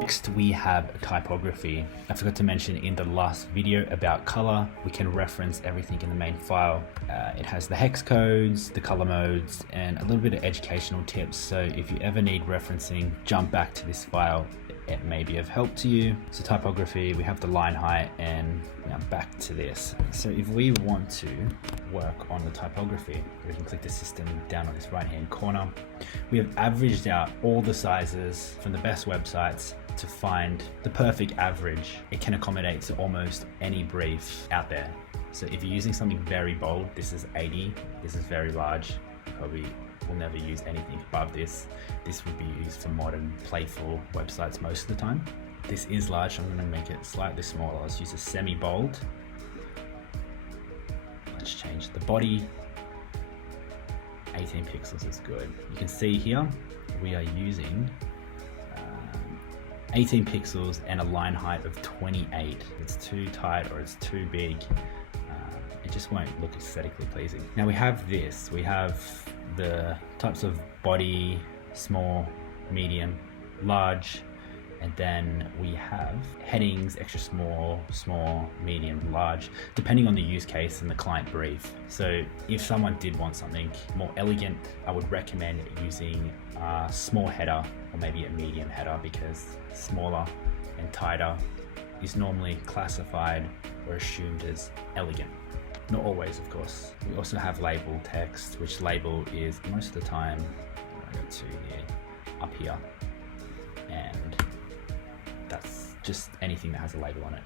Next we have typography. I forgot to mention in the last video about color, we can reference everything in the main file. It has the hex codes, the color modes, and a little bit of educational tips. So if you ever need referencing, jump back to this file. It may be of help to you. So typography, we have the line height, and now back to this. So if we want to work on the typography, we can click the system down on this right hand corner. We have averaged out all the sizes from the best websites to find the perfect average. It can accommodate to almost any brief out there. So if you're using something very bold, this is 80, this is very large, probably will never use anything above this. This would be used for modern, playful websites most of the time. This is large, so I'm going to make it slightly smaller. Let's use a semi-bold. Let's change the body. 18 pixels is good. You can see here, we are using 18 pixels and a line height of 28. It's too tight or it's too big. It just won't look aesthetically pleasing. Now we have this, we have the types of body, small, medium, large, and then we have headings, extra small, small, medium, large, depending on the use case and the client brief. So if someone did want something more elegant, I would recommend using a small header or maybe a medium header, because smaller and tighter is normally classified or assumed as elegant. Not always, of course. We also have label text, which label is most of the time, I go to here, up here, and that's just anything that has a label on it.